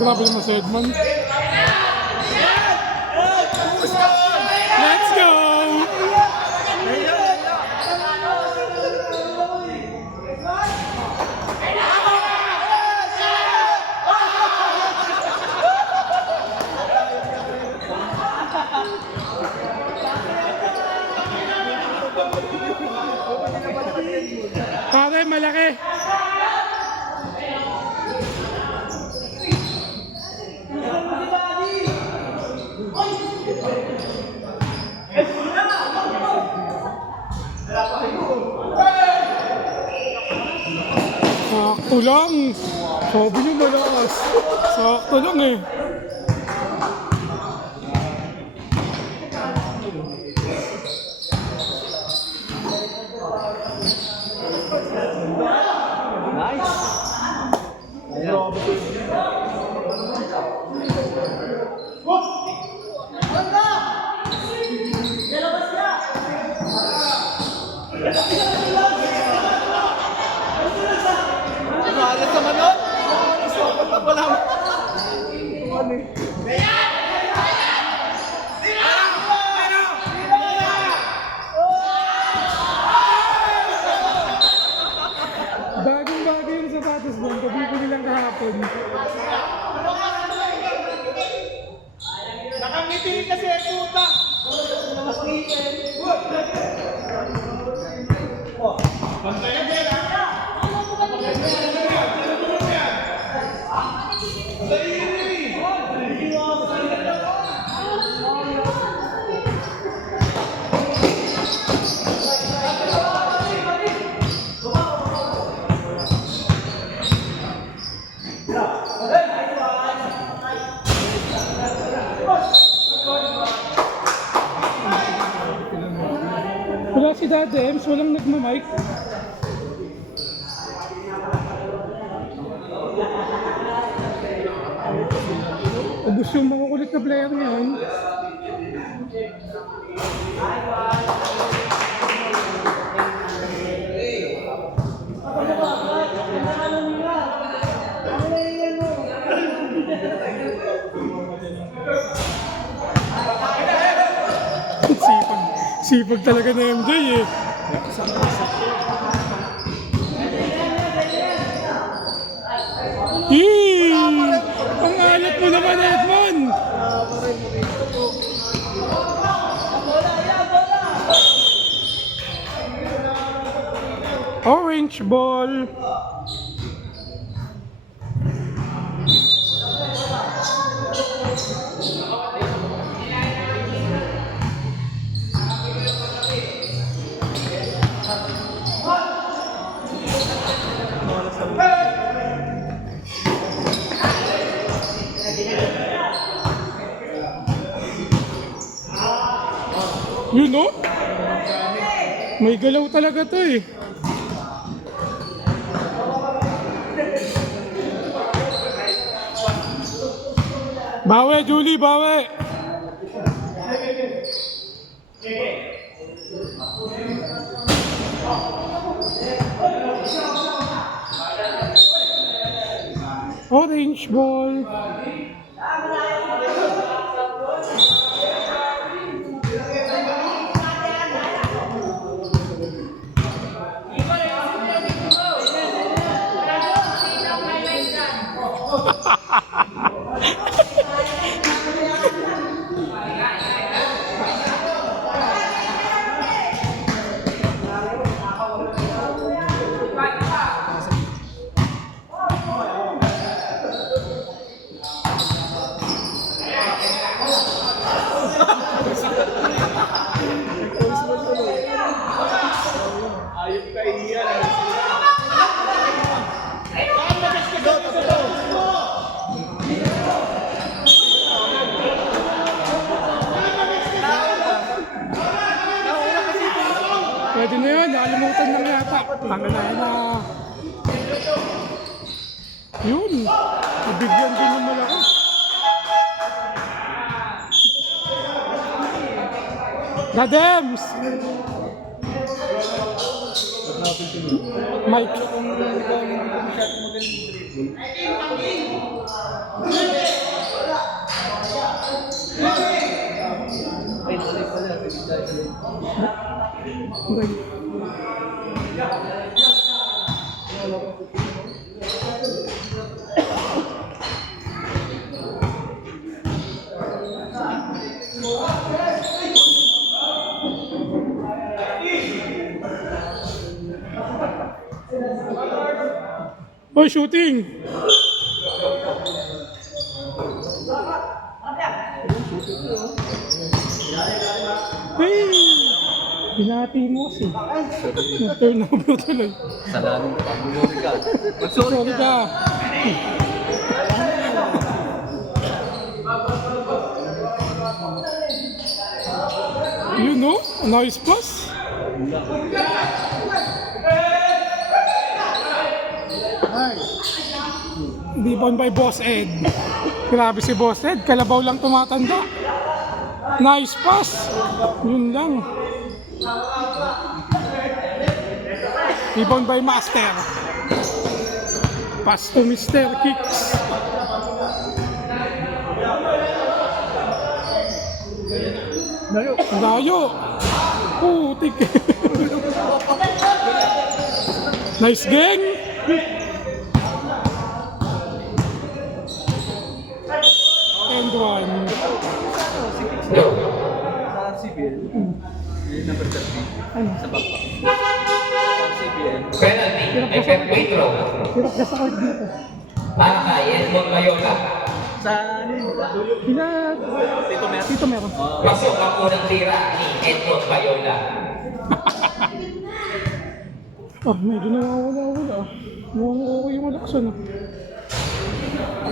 Grabe naman si Edman. Let's go! Pare, malaki! Sakto lang. Sabi niyo malakas. Sakto lang eh. Nice. Malas naman nun. Wala mo. Ano eh? Bagong-bago yung sapatos mo. Kabili lang kahapon. Nakangiti kasi puta. Bantayan din ha. Wala si Dad Ems, walang nagmamike. Ubus yung mga kulit na player ngayon. Sipag talaga na MJ eh. Ang alat mo naman, Edmond! Orange ball! You know? May galaw talaga to eh. Bawi, Julie, bawi! Orange ball. Pwede na yun, nakalimutan lang yata. Tanga na yun na. Yun, nabigyan din yung malakas. The Dems! Mike. Oh, shooting! Hey! Binati mo kasi. Nag-turnover tuloy. Salamin ka. Sorry ka. Sorry ka. You know? Nice pass. Rebound by Boss Ed. Grabe si Boss Ed. Kalabaw lang tumatanda. Nice pass. Yun lang. Rebound by Master. Pass to Mr. Kicks. Layo. Putik. Nice gang. And one. Sa CBN. Yung number 30. Sa baba. Sa CBN. Penalty, effect free throw. Hirap ka sa court dito. Para kay Edmond Mayola. Sa ano yun? Sila, Tito Mer. dito meron. Pasok ang unang tira ni Edmond Mayola. Oh, medyo nawawala-wala. Mukhang okay yung alaksan.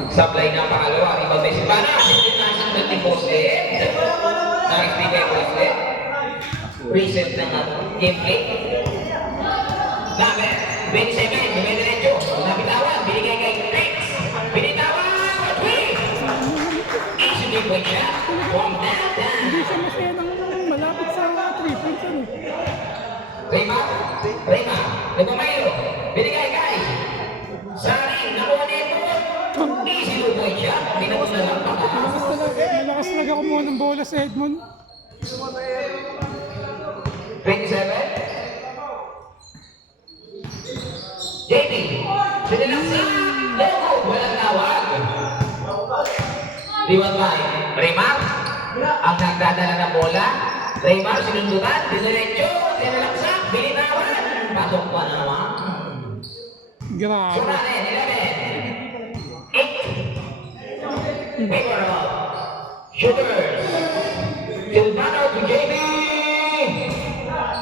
Supply ng pangalawa, rebound by Sipana. Sintinasang ng Tipos Ed. Nakikita yung Tipos Ed. Reset ng gameplay. Number 27, dumidiretso. Nabitawan, binigay kay Rex. Binitawan, Twig. Easy big point siya. From down. Hindi siya masyadong malapit sa 3 points. Rema, nagmamayo. Binigay kay Sarin, nakuha nito. Easy big point siya. Pinapos na lang Malakas talaga kumuha ng bola sa Edmond. 27. JP, sinilaksa. Lego, walang tawag. Liwat ba? Remar, ang nagdadala ng bola. Remar, sinundutan. Dinerecho, sinilaksa. Binitawan. Pasok pa naman. Grabe. Suranin, 11. 8. Paper up. Shooters. Silvano to JP.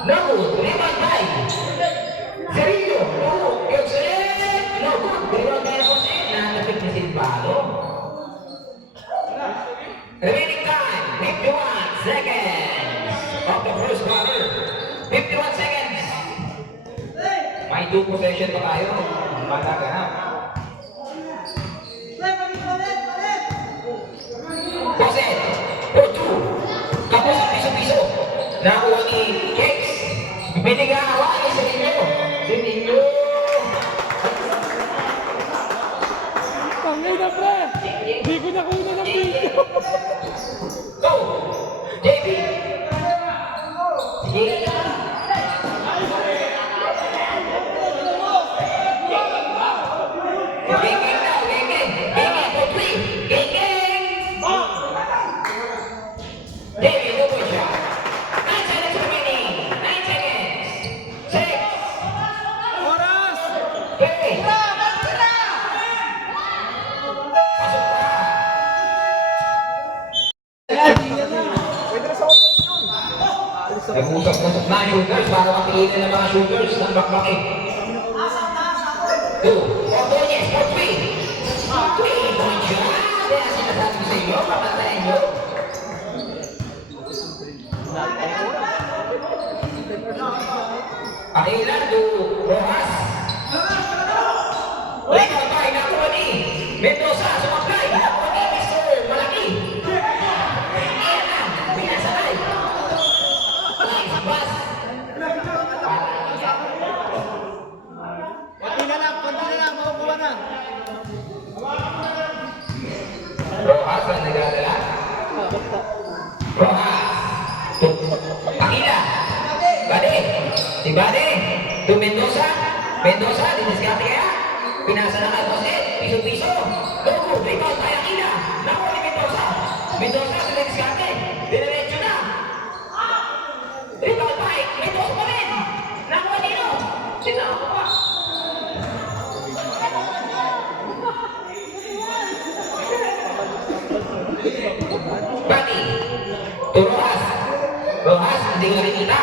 No, rebound by Cerillo. No, Yosef. No, rebound by Jose. Nakapit ni Silvano. Remaining time, 51 seconds of the first quarter. 51 seconds. May 2 possession pa tayo. Mataganap. Jose, for 2. Kapos ang piso-piso. Nakuha ni Kicks. Binigawa ni Cerillo. Cerillo. Tangay na pre! Hindi ko nakuna ng video. Go! JP. Sige. Geng-geng daw, geng-geng. Geng-geng for 3. Geng-geng. JP, no point shot. 9 seconds remaining. 9 seconds. 6. Oras! 5. Pasok pa. Pwede na sa offense yun. Nag-usap-usap na ang shooters para mapigilan ng mga shooters ng bakbakin. 2. Ordonez for 3. 3-point shot. Kaya sinasabi ko sa inyo, papantayan nyo. Ahilan to Rojas. Rebound by nakuha ni Mendoza. Sumaklay. Nakuha ni Mr. Malaki. Ayan na. Pinasakay. Rojas. Aquila. Bade. Si Bade. To Mendoza. Mendoza, diniskarte kaya. Pinasa na kay Bosed. Piso-piso. Logo. Rebound kay Aquila. Nakuha ni Mendoza. Mendoza, diniskarte. Dinerecho na. Rebound kay Mendoza pa rin. Nakuha nino. Sinako pa. Bati. To Rojas. Rojas, hindi nga rin kita.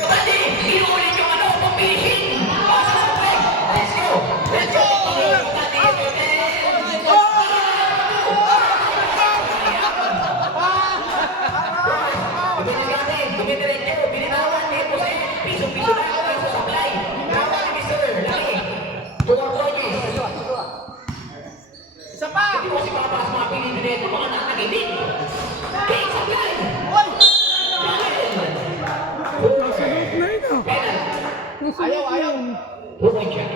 Bati, inuulit yung ano, pang-finishing. Pasa sa play. Let's go. Let's go. Dumidiretso, binitawan, may pose. Piso-piso na ako sa supply. Nawa ni Mr. Laki. Tuwang Toyes. Isa pa! Hindi mo kasi papas mga pinili nito, mga nakagilid. Kaya supply. Nasa loob na yun ah. Ayaw! Bukod siya.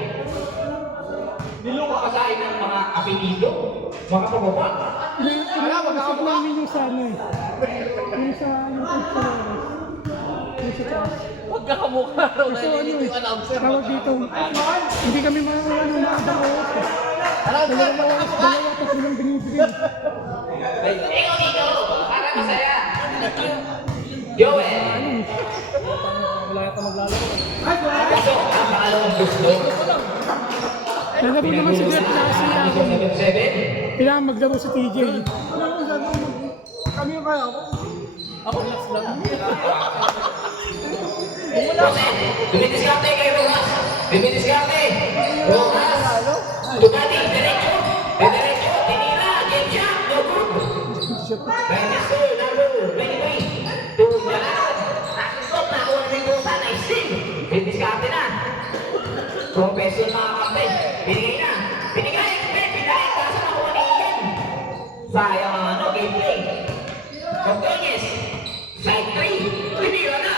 Niluwa kasahin ng mga apelido, mga pababa. Pinapasok namin yung sa ano eh. Yung sa yung pagkakas. Yung sa taas. Huwag ka kamukha raw So dahil ano hindi eh, yung announcer. tawag dito. Hindi kami makakalawas. Announcer, Dalawa tapos walang binibigay. Ikaw dito, para masaya. Joel. Kaso, ang pangalawang gusto. Nalaro naman si Jeff Lassie. Ikaw 7-7. Kailangan maglaro si TJ. Kami yung kaya. Ako last lang. Joseph, dumidiskarte kay Rojas. Dumidiskarte. Rojas. Tugati, diretso. Diretso, tinira. Game shot. No good. Register number 23. To Jalan. Nakikot na ako ng Mendoza. Nice team. Dumidiskarte na. Professional mga kapatid. Binigay na. Binigay. Binigay. Kaso nakuha ni Ian. Sayang ang ano, gameplay. Montoyes. Side 3. Tinira na.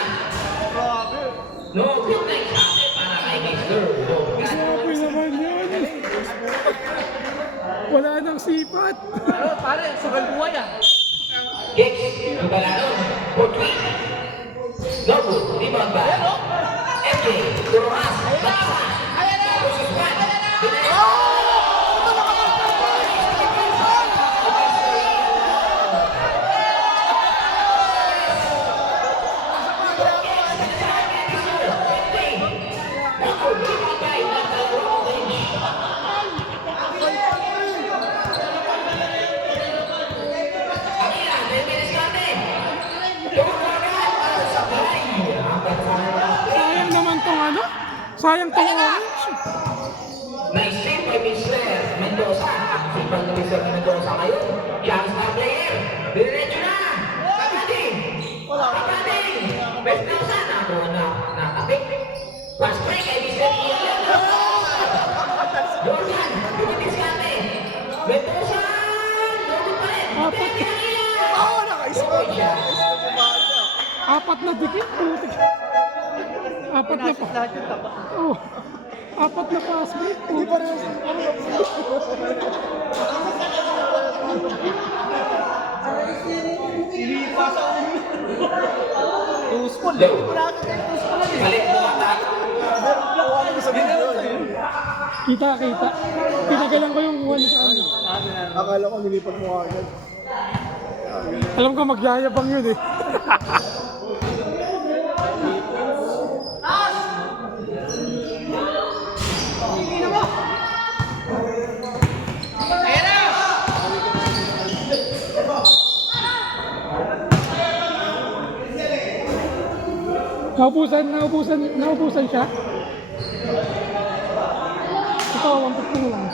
No good na ikate para kay Mr. Logan. Grabe naman yun. Wala nang sipat. Ano, pare, sugal buhay ah. Kicks. Ang balano. For 3. No good. Rebound ba? MJ. Turumas. Basa. Tapos yung squad. Sayang naman tong ano? Sayang tong orange. Nice save by Mr. Mendoza. Sipag na Mr. Mendoza ngayon. Young star player. Diretso na. Kapating. Kapating. Mendoza. Nakuha na. Nakapik. Pass break kay Mr. Ian. Jordan. Dumidiskarte. Mendoza. Jordan pa rin. Apat. Tukoy siya. Apat na dikit. Putik. Apat na pa. Oh. Apat na pass break. Putik. Low. Balik mo mata. Kita. Tinagalan ko yung one sa ano. Akala ko nilipat mo agad. Alam ko magyayabang yun eh. Naubusan siya. Ito, 150 lang.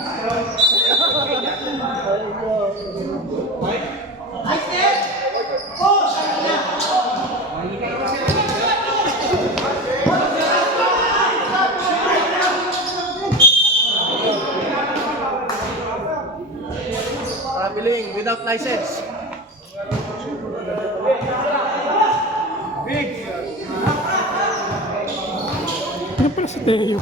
Traveling without license. Ano pala si Teo?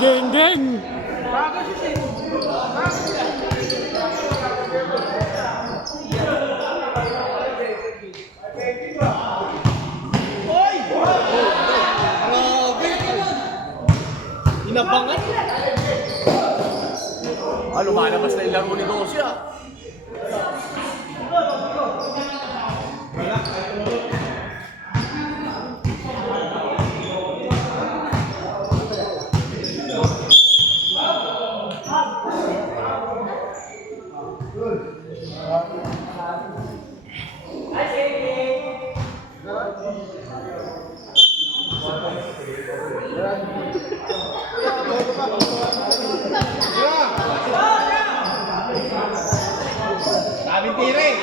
Geng Geng. Inabangan. Lumalabas na yung laro ni Dosya. Daming tira eh.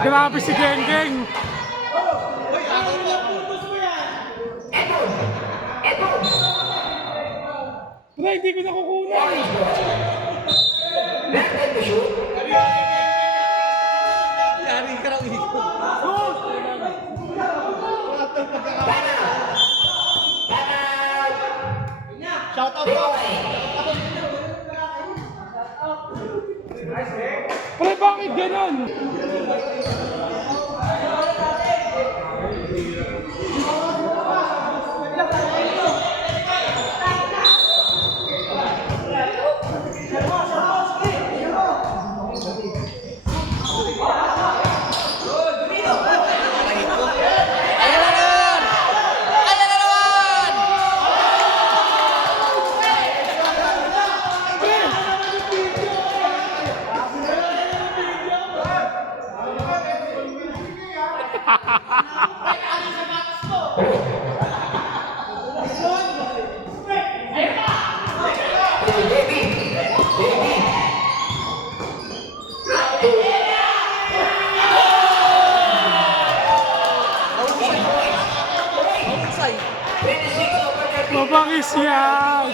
Grabe si Geng Geng. Pre, hindi ko nakukunan. Yari ka raw ikot. Shout out po. Pre, bakit ganon? Mabangis yan!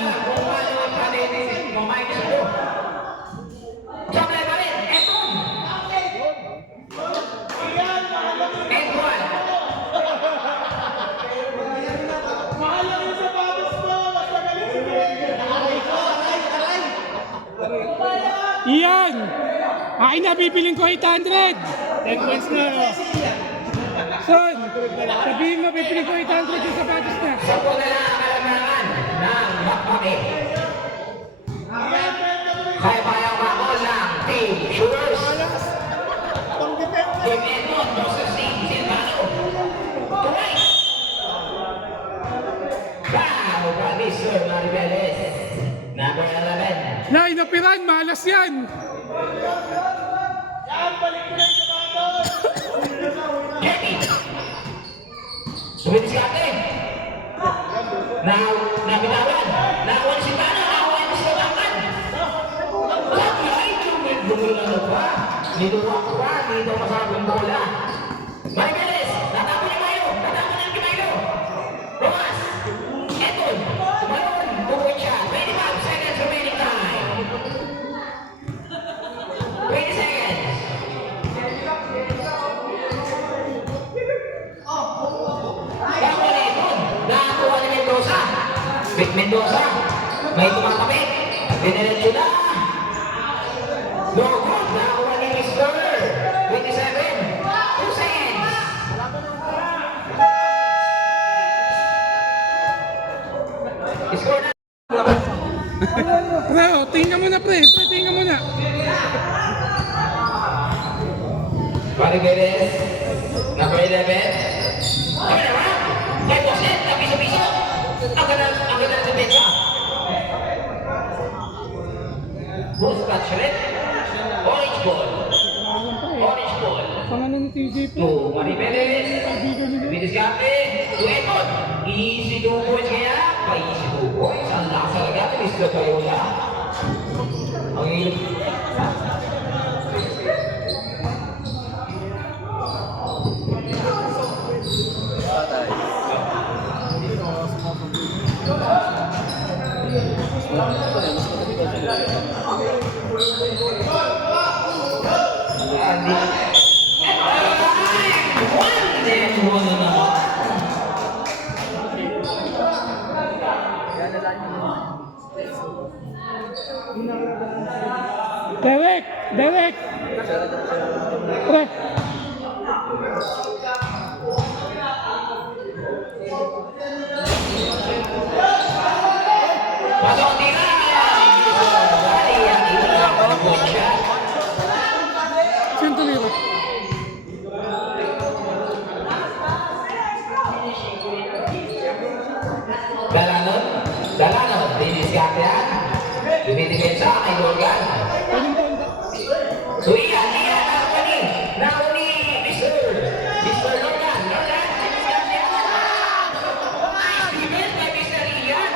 Iyan! Akin na, bibiling ko 800! 10 points na. Son! Sabihin mo, bibiling ko 800 yung sapatos na! Kaya bayang makol ng Team Sugars. Team Edmond versus Team Silvano. Tuway! Bravo ka, Mr. Maribeles. Number 11. Nay, napiran! Malas yan! Jackie. Sumidiskarte. Nabitawan. Nakuha si Silvano. Nakuha ni Silvano. Bumilano pa. Dito pa. Dito masabong bola. Maribeles. Natapon ni Mayo. Natapon ni Mayo. Romas. Eton. Tumalon. Tukoy siya. 25 seconds remaining time. 20 seconds. Bago ni Eton. Nakakuha ni Mendoza. Mendoza. May tumatapit. Diniretso na. No good. Nakakuha ni Mr. 27. 2 seconds. Score na. Pre, oh, tingnan mo na pre! Pre, tingnan mo na! Maribeles. Number 11. Kami naman. Kay Boset. Piso-piso. Ang ganda ng depensa. Boost catch red. Orange ball. Orange ball. Pangalan ni TJ To po. Maribeles. Didiskarte. To Edmond. Easy 2 points kaya. Pa-easy 2 points. Ang lakas talaga ni Mr. Toyola. Ang hirap. One na naman. Derek! Derek! Pre! Pasok tira! Bali, ang ilang panapon siya. Sino tumira? Dalanon, diniskarte yan. Dumidepensa kay Morgan. Iyan, nakuni, Mr. Logan, diniskarte yan. Nice defense by Mr. Ian.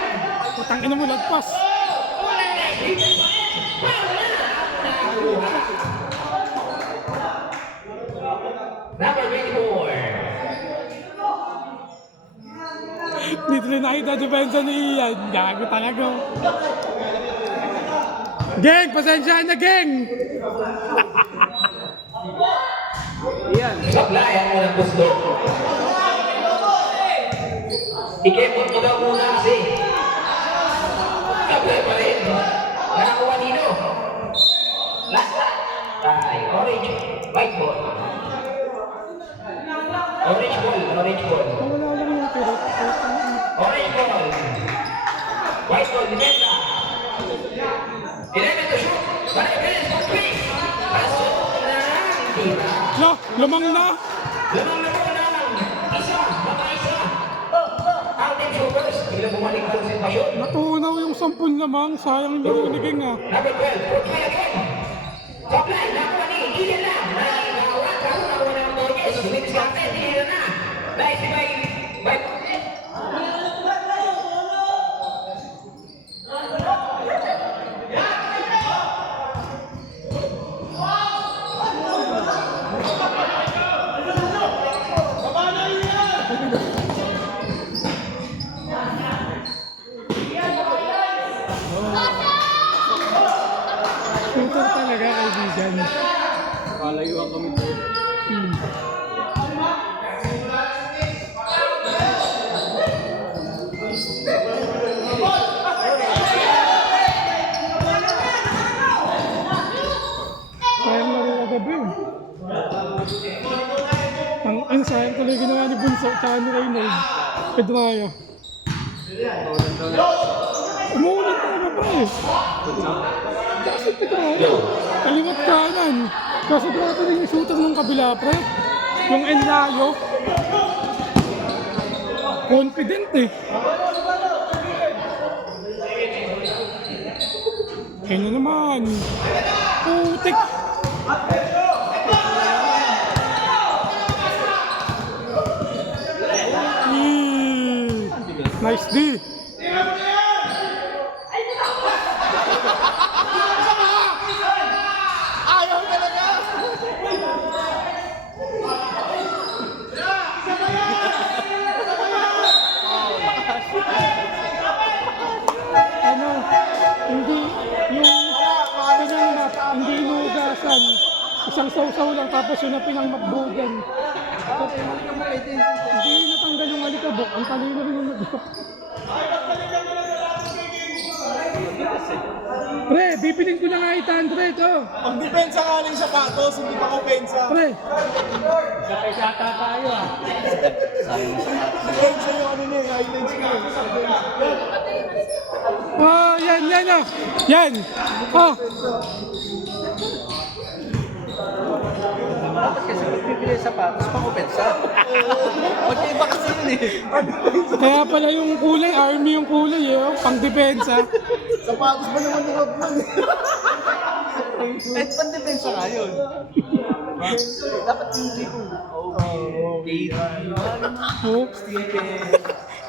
Putang ina mo, lagpas. Number 24. Dito rin nakita depensa ni Ian. Gago talaga. Geng! Pasensyahan na, geng! Saplayan mo ng gusto. Ikepot mo daw muna kasi. Sablay pa rin. Nakakuha dito. Last shot. Ay, orange. White ball. Orange ball. Orange ball. Wala lang yung pero. Orange ball. White ball. Defensa. 11 to shoot. Balik Perez for 3. Pasok na. Tira. Lo, lumang na. Lamang na po lang. Isa. Baka isa. Ang team shooters. Biglang bumalik ang sitwasyon. Natunaw yung 10 lamang. Sayang yung laro ni Geng ah. Number 12. For 3 again. Supply. Nakuha ni Ian lang. Nakawa. Nakuha na ng Moyes. Lumitis ka natin. Ian na. Nice by Shooter talaga, kaibigan. Malayuan kami doon. Sayang laro kagabi. Ang sayang tuloy ginawa ni Bunso tsaka ni Reynold. Pedraya. Umuulit talaga ba eh. Kasi Pedraya. Kaliwat kanan. Kasi grabe rin yung shooter ng kabila pre. Yung Enlayo. Confident eh. Kaya na naman. Putik. Nice D. Ano, hindi yung pinang map, hindi inugasan. Isang sausaw lang tapos yun na pinangmakbugan. Hindi natanggal yung alikabok, ang talino rin yung nagdok. Pre, bibilin ko na nga 800 oh. Ang depensa nga ng sapatos, hindi pa opensa. Pre, Kapesata tayo ah. Depensa yung ano niya, yung highlights niya. oh yan oh. Yan. Oh, Dapat kasi magbibili sa sapatos, pang-opensa. Magkaiba kasi yun eh. kaya pala yung kulay, army yung kulay eh, oh. Pang depensa. Sapatos ba naman ng Rodman? Kahit pang-depensa nga yun. Dapat hindi ko. Okay. Oh,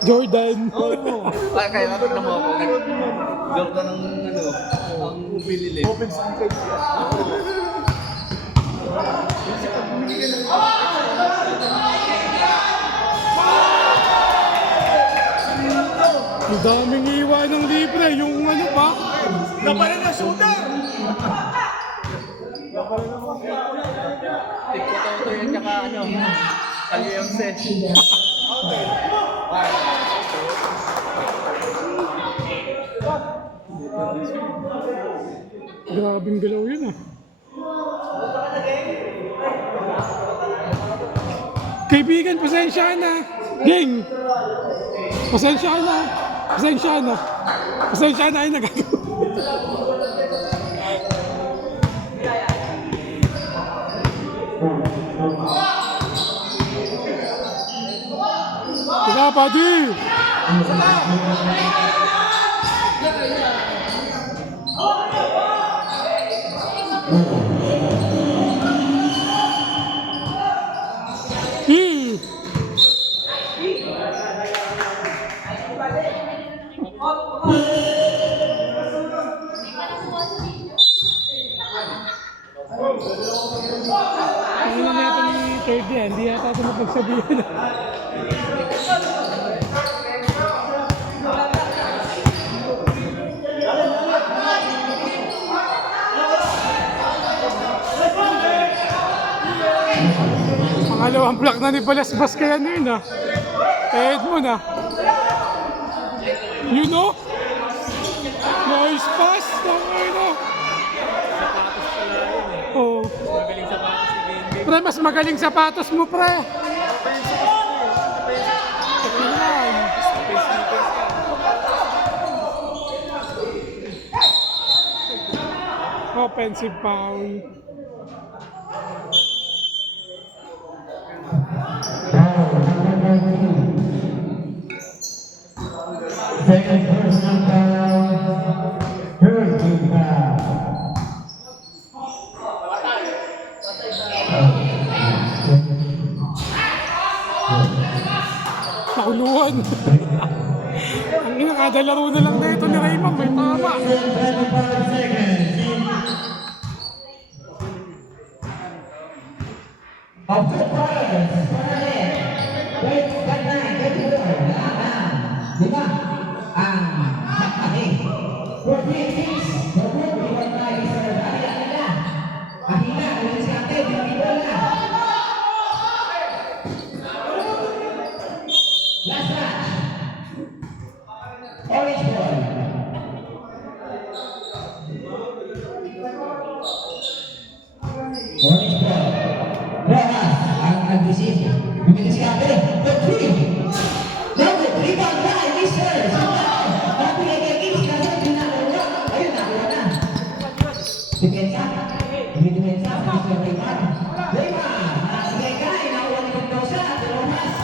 Jordan. Kaya natin mo ako. Jordan ng ano, ang pinili. Open sa page niya. Ang daming iwan ng libre, yung ano pa. Napalan na shooter! Napalan na Tikpo to yan tsaka ano, kalyo yung set. Grabing galaw yun ah. Kaibigan, pasensya na. Gang! Pasensya na. Pasensya na. Pasensya na ay nagagawa. Teka, Padi! Hmm. Ano na natin ni third yan? Hindi yata ito mapagsabihin. Pangalawang block na ni Balasbas kaya yun ah. Head mo na. You know? Nice pass. Tama. Oh. Magaling sa patos si Gengen. Pre, mas magaling sapatos mo, pre. Offensive foul. Second personal foul, Hurricane foul. Nakuluan. Ang ina, kada laro na lang na ito ni Raymond. May tama. 25 seconds. Of the players, wait, ganda, di ba? Ang matahin. For three teams, the room, iwan tayo sa area nila. Ahina, ulit si ate, di na. Last match. Orange ball. Orange ball. Rojas ang nag-receive. Bumili si ate. The three. Number 3 ball by Mr. Santano. Napilay kay Kings kasi pinakaroon. Ayun, nakuha na. Depensa. Depensa. Mr. Raymond. Raymond. Nakasagay ka. Inakuha ni Mendoza. Rojas.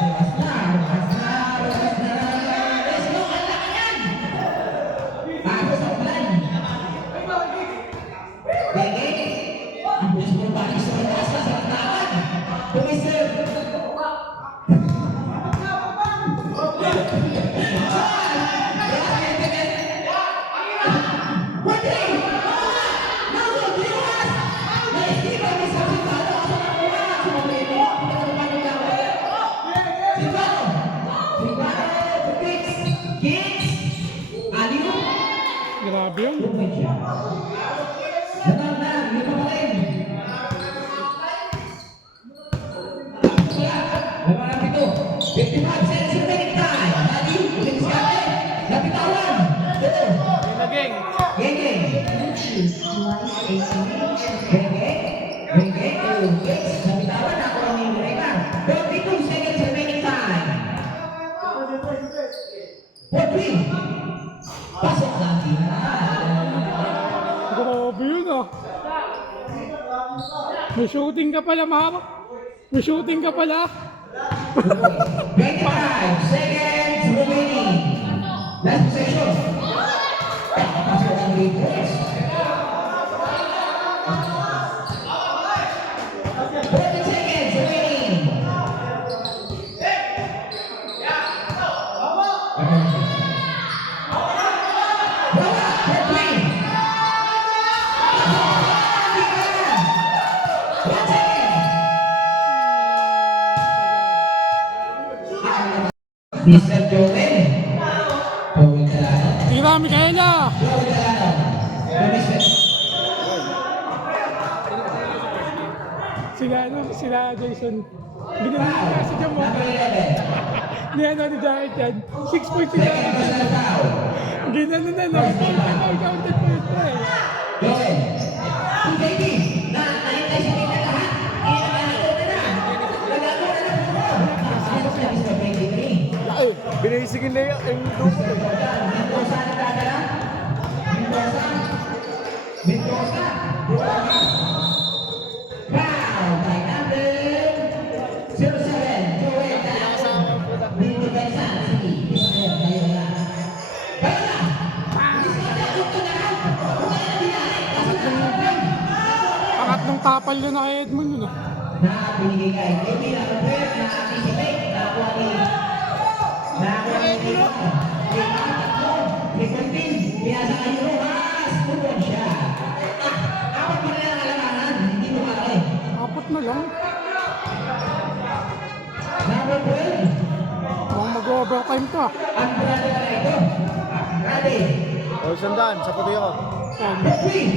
Rojas na. Rojas na. Rojas na. Let's go. Ang laki yan. Bago sa plan. Bege. Ang bulis mo ba ni Mr. Rojas? Sa takan. Mr. Grabe yun. Pasok lagi na. Grabe yun ah. May shooting ka pala, Mara. May shooting ka pala. 25 seconds remaining. Last possession. Pasok ang lead points. 40 seconds remaining. Mr. Joel. Joel Calano. Tira, Micaela. Joel Calano. Si Sila Jason. Ginanong niya si Jamo. Niyan ni Jacket yan. 6 points si Jacket yan. Ginanon na, no? Counted po ito eh. Joel. Si JD, nahintay siya nila lahat. Nagagawa na ng mga. Nakakasama sa Mr. 23. Ay, binisigin na yung dugo. Mendoza nagdadala. Mendoza. Foul by number 07, Joel Talas. Dito kay Sansi. Mr. Bayola. Bayola! Pangatlong tapal na kay Edmond yun ah. Na binigay kay Jimmy na convert na anticipate nakuha ni Tino. Ni pinasa kay Rojas, tupon siya. Apat pa rin ang alanganan, hindi mo makakay. Apat na lang. Number 12, Mukhang mag-overtime to ah. Andrade na ito. Andrade. O, sandaan, sa puti ako. Yan. Between.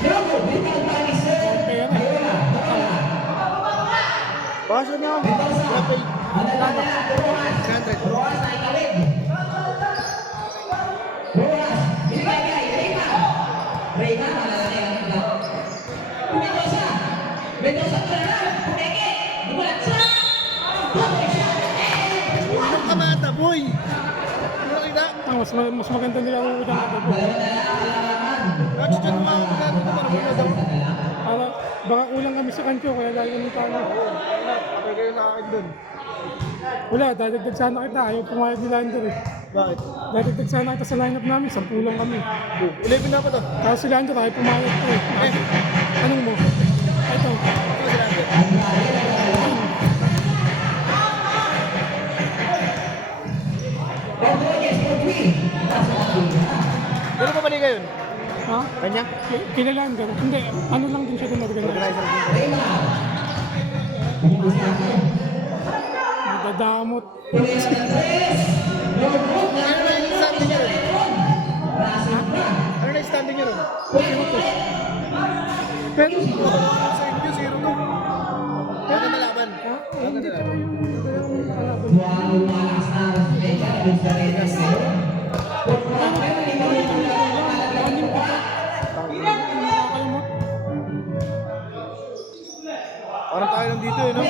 Logo, Vital Paniser. Kaya na. Bayola, Bayola. Basa niya. Mendoza. Ang dalaga na, Rojas. Rojas na ikawid. Rojas, binigay kay Reyman. Reyman, malalaki ang naglag. Mendoza. Mendoza pa na lang. Pumeke. Dumulat siya. Double shot. Anong kamata, boy? Ano kita? Mas maganda nila ang utang natin. Dalawa na lang ang kailangan. Kasi dyan mga kamata ko parang wala daw. Para baka kulang kami sa kancho kaya lagi kami talo. Okay kayo sa akin dun. Wala, dadagdag sana kita. Ayaw pumayag ni Lander eh. Bakit? Dadagdag sana kita sa lineup namin. 10 lang kami. 11 na pa to. Tapos si Lander ayaw pumayag ko eh. Anong mo? Ito. Ano sila? Rodriguez for three. Pero pa mali kayo? Ha? Kanya? Kila Lander. Hindi, ano lang din siya din organizer. Organizer din. Reyman. Madadamot. Pulis ng tres. Notebook na Ano na yung standing niya ron? Rasin na. Ano na yung standing niya ron? Pero, Sa inyo, 0-2. Ano na laban? ha? Hindi ka yung kalaban. Buwan lumalas na Reja ng Sarena ngayon. Pagkulang pero hindi mo rin Nakakalimot. Parang tayo lang dito eh, no?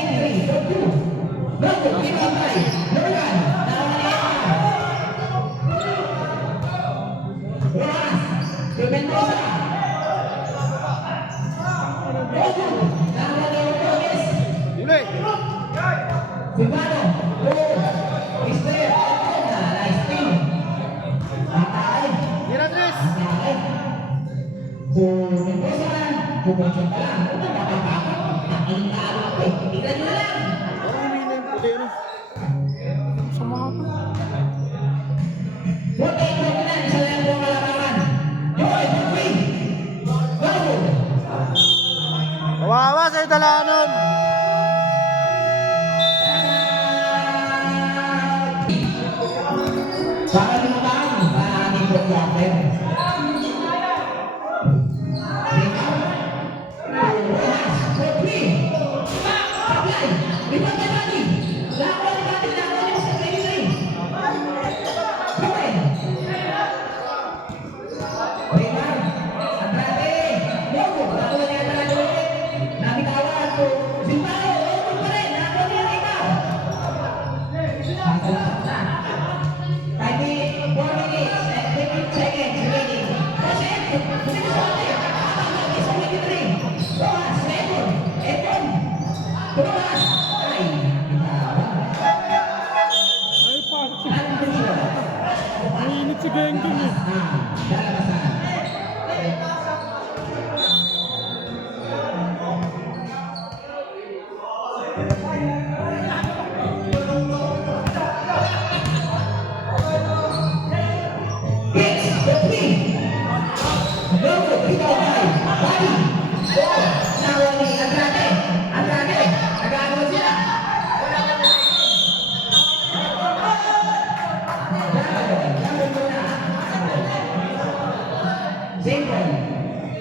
Huli! Tira, Tris! Parang umili yung puti, no? Sama ka. Kawawa sa'yo dalanon! Para lumabang, para ating programmer. Ay, pasok si Gengging. Mainit si Gengging eh.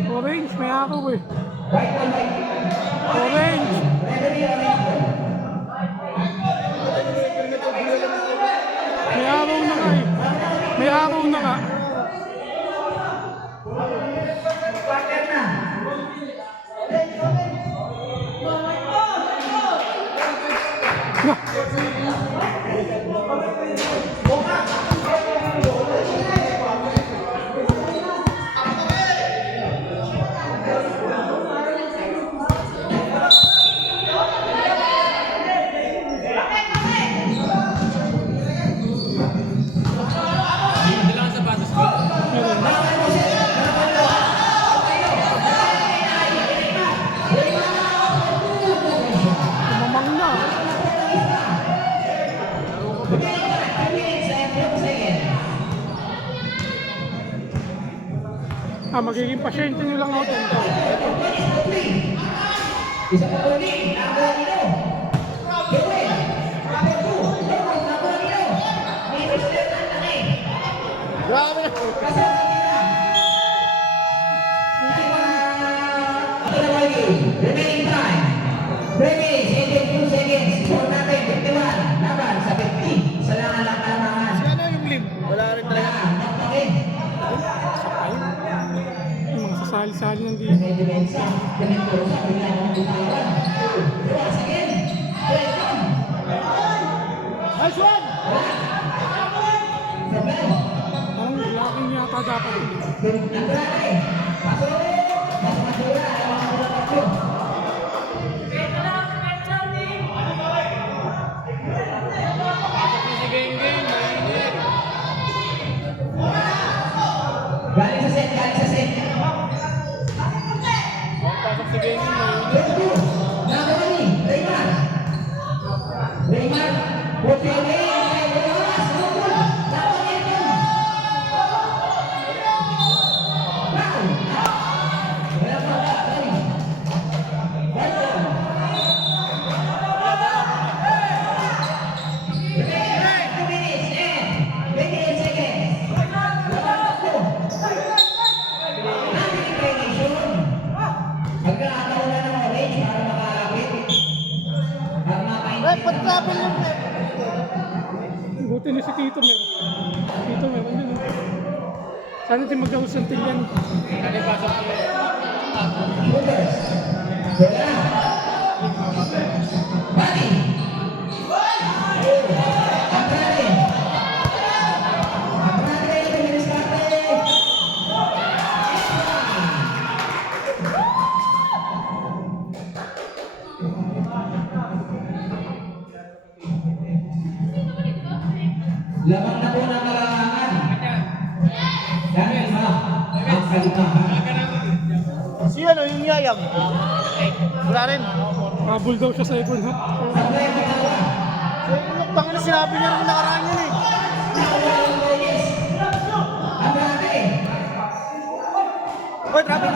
Orange, may araw eh. White ball, white. Orange. Referee, orange ball. May araw na nga eh. May araw na nga. Quarter na. Kailangan sapatos ko. Mamang na. 2 minutes and 4 seconds. Magiging pasyente nyo lang ako dito. Isa pa ulit, Napolino. Joel, number 2, Locos, Napolino. Ni Mr. Nantane. Grabe na. Ito na mga game. Remaining time. 3 minutes and 2 seconds. Score natin, 51. Laban sa 50. Isa lang ang kalamangan. Ano yung lim? Wala rin talaga. Nagpakin. Yung mga sasali-sali nandito. May demensa. Ganito sa kailangan ng bumayaran. 2 seconds. 12. Nice one! Sablay. Parang laking yata dapat. Naglalay. Pasok. Pasok na sila. Ayaw ang mga tatlo. Si Geng-Geng, mainit. Galing sa set. Galing sa set. Pasok si Geng-Geng, mainit. Nakawali. Raymar. Raymar. Buti ang oras. Nakawali ito. Wow. Wala pa ba? Galing. Galing. Pag-travel yung rep. Buti na si Tito meron. Tito meron din. Sana di magkakusantil yan. Ano yung pasok ko? Lamang na po ng kalamangan. Dahil ang kalimahan. Si ano, yung yayam. Wala rin. Habol daw siya sa second half. Sablay ang pangalawa. So, yung tangin na sinabi niya rin nakaraan yun eh. Andrade. Oy, travel.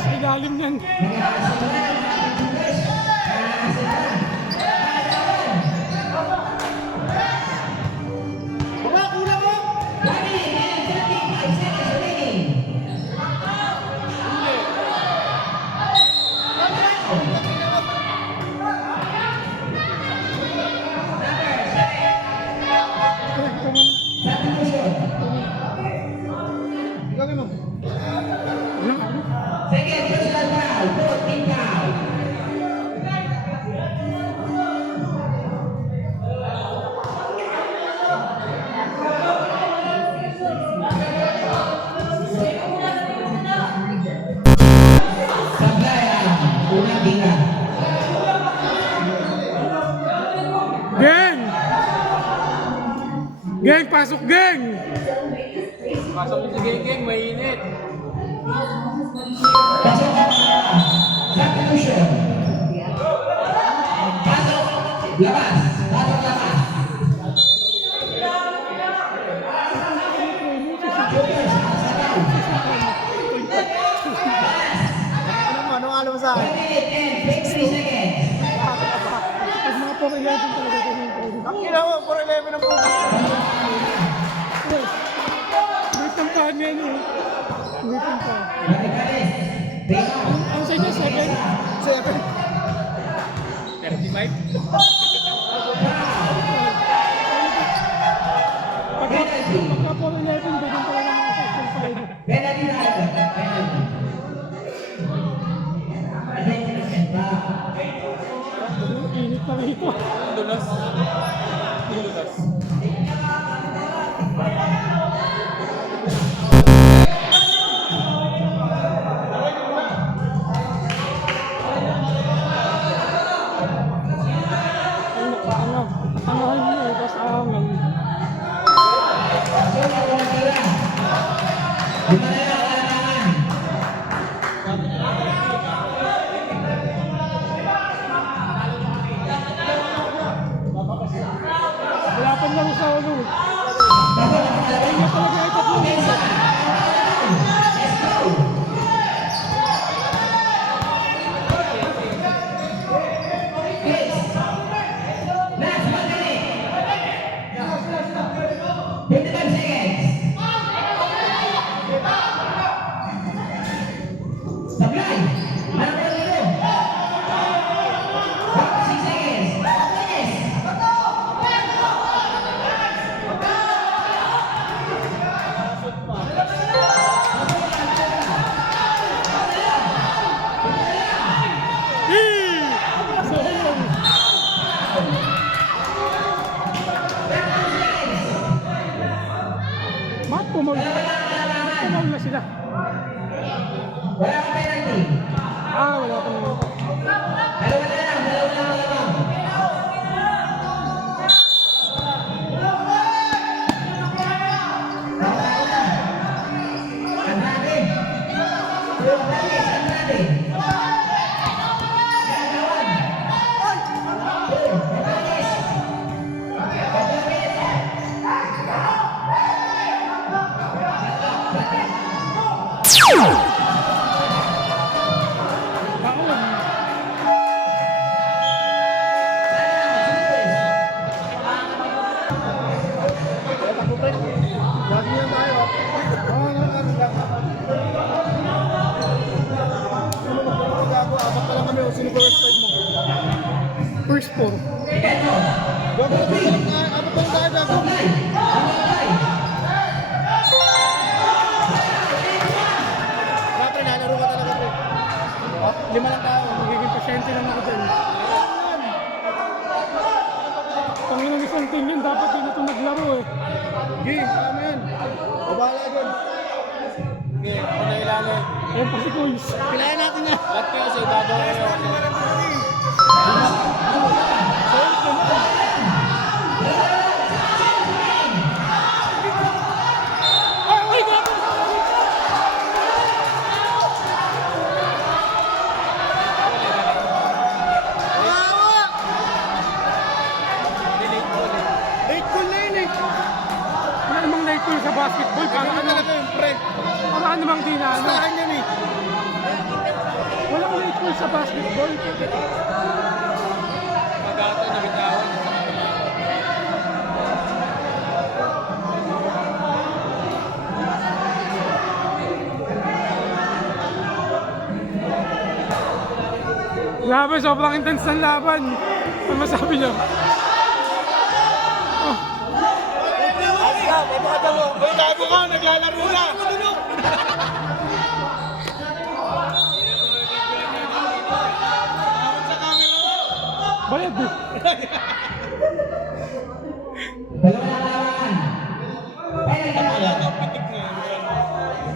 Sa ilalim yan. Baba, kulang mo! Ikaw mo. Second personal foul, both team foul. Sablay ang unang tira. Geng! Geng, pasok geng! Pasok si Geng-Geng, mainit. Pasok ang substitution. Pasok, labas. Pasok, labas. Joker, sa foul. Ano sa akin. 1 minute and 53 seconds. Pag mga 4-11 talaga ganyan tayo. Ang ina mo, 4-11 ang puto. May tampahan yan eh. May tampahan. Radicales. Rebound. Ano sa inyo? 7? 7. 35. Penalty. Pagka 4-11, ganyan talaga mga section 5. Penalty na agad. Penalty. Attention ba? Init na rito. Dulas. Dulas. Tangahan niyo eh, tapos angan. So, walang tira. Lima na lang, wala naman. Wala pa lang sa ulo. Kaya talaga ay tatlong. Let's go. Please. Last 1 minute. 55 seconds. Supply. Number 2. 6 seconds. Yes. So, ayun. Mat, pumaw na sila. Wala kang penalty. Wala pa naman. Dalawa na lang, dalawa lang. Andrade. Andrade. Gagawan. Andrade. Lagi yan tayo. Ano magagawa? Apat pa lang kami. Sino ba website mo? First 4. Gago, apat pa lang tayo, gago. Wala, pre, nalaro ka talaga, pre. 5 lang tayo. Magiging pasyente lang ako dyan. Tanginang isang team yun, dapat yun ito naglaro eh. Game, tama yan. Babala dyan. Okay, ako na ilalim. Ayan pa si Coles. Pilayan natin yan. Lahat kayo sa ibabaw kayo. Ay, gago! Late goal na yun eh. Wala namang late goal sa basketball. Ano talaga yun, pre? Para namang di na ano. Bastahan yan eh. Walang late goal sa basketball. Pagkata na bitawan. Grabe, sobrang intense ng laban. Ano masabi niyo? Gago ka, naglalaro na. Bayad eh. Dalawa na lang. Penalty.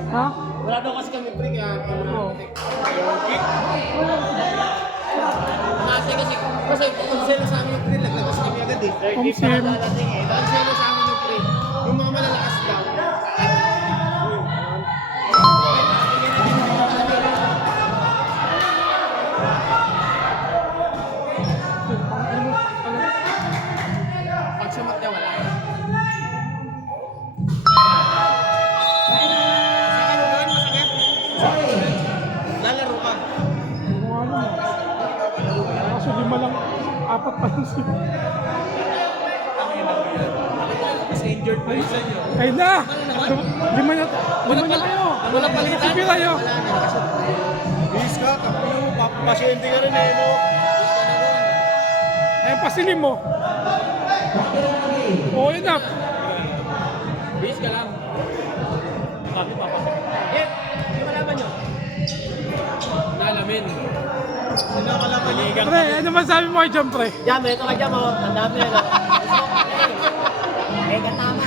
Ha? Wala daw kasi kami pre, kaya Oo. kasi konselo sa amin yung pre, naglagas kami agad eh. Home sim. Dadating eh, konselo sa amin yung pre. Yung mga malalakas daw. Pag sumat niya, wala. Sakit ba? Masakit? Lalaro ka. Ano nga apat pa lang sila. Mas injured pa isa nyo. Ay na! Lima na kayo! Walang palitan. Sige kayo! Bis ka, takbo mo, papasyente ka rin eh, no? Ay, pasilin mo! Oo, yun na! Base ka lang. Kami papasok. Hindi malaman nyo. Nalamin. Sino ka lang paligan? Pre, ano masabi mo kay John, pre? Jam, ito ka jam, oh. Tandaan mo yan, oh. Eh, katama